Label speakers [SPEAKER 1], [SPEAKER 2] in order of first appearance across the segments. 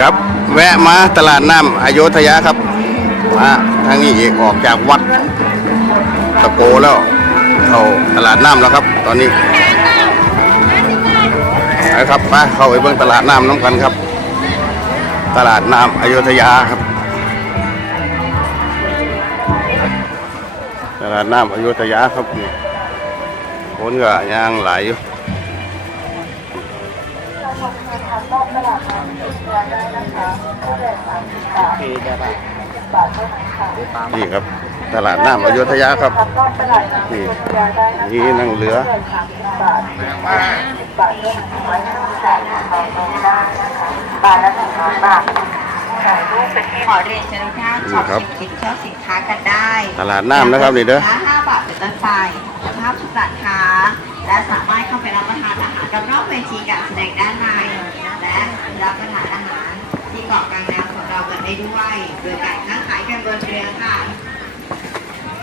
[SPEAKER 1] ครับแวะมาตลาดน้ำอโยธยาครับมาทางนี้อีกออกจากวัดตะโกแล้วเข้าตลาดน้ำแล้วครับ ตอนนี้ไปครับไปเข้าไปเบิ่งตลาดน้ำน้ำกันครับ ตลาดน้ำอโยธยาครับ ตลาดน้ำอโยธยาครับนี่คนก็ย่างหลายอยู่นี่ครับ ตลาดน้ำอโยธยาครับนี่นี่นั่งเรือ
[SPEAKER 2] ขอเรียนเชิญทุกท่านช็อปสินคิดเช่าสินค้ากันได้
[SPEAKER 1] ตลาดน้ำนะครับนี่เด้อ
[SPEAKER 2] ละ5บาทเป็นต้นไปภาพทุกร้านค้าและสามารถ เข้าไปรับประทานอาหารรอบๆเวทีการแสดงด้านในและรับประทานอาหารที่เกาะกลางน้ำของเรากันได้ด้วย โดยการค้าขายกันบนเรือค่ะ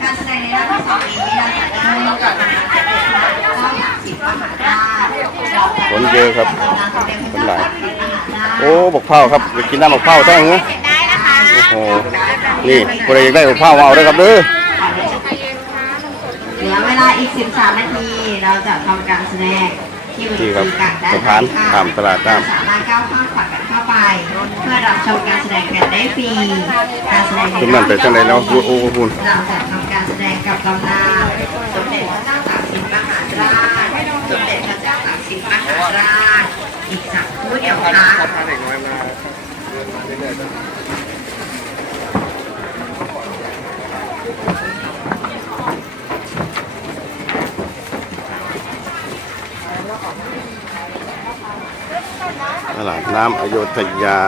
[SPEAKER 2] การแสดงในรอบที่สองนี้เราจะได้รับประทานอาหารเข้าหลักสิบมหาราชเราจะ
[SPEAKER 1] คนเยอะครับ
[SPEAKER 2] การแสดง
[SPEAKER 1] คนหลาย
[SPEAKER 2] อาหารได้
[SPEAKER 1] โอ้บกเผาครับไปกินน้ำบกเผาแท่งเนอะ
[SPEAKER 2] ได้นะคะ
[SPEAKER 1] โอ้โหนี่คนใดอยากได้บกเผามาเอาได้อครับเด้อ
[SPEAKER 2] เหลือเวลา อีก 13 นาทีเราจะทำการแสดงที่เว
[SPEAKER 1] นี่
[SPEAKER 2] ที
[SPEAKER 1] ครับ
[SPEAKER 2] กันด้าน
[SPEAKER 1] สะ
[SPEAKER 2] ใน
[SPEAKER 1] พาน
[SPEAKER 2] ค่ะ
[SPEAKER 1] ข้ามตลาดน้
[SPEAKER 2] สามารถก้าวข้ามขวัญกันเข้าไป เพื่อรับชมการแสดงกันได้ฟรีการแสดงำ
[SPEAKER 1] คุณนั่นไปจังไดแล้วโอ้โหคุณ
[SPEAKER 2] เราจะทำการแสดงกับตำนานสมเด็จพระเจ้าตากสินมหาราชสมเด็จพระเจ้าตากสินมหาราชอีกสักครู่เดียวค่ะ
[SPEAKER 1] ตลาดน้ำอโยธยา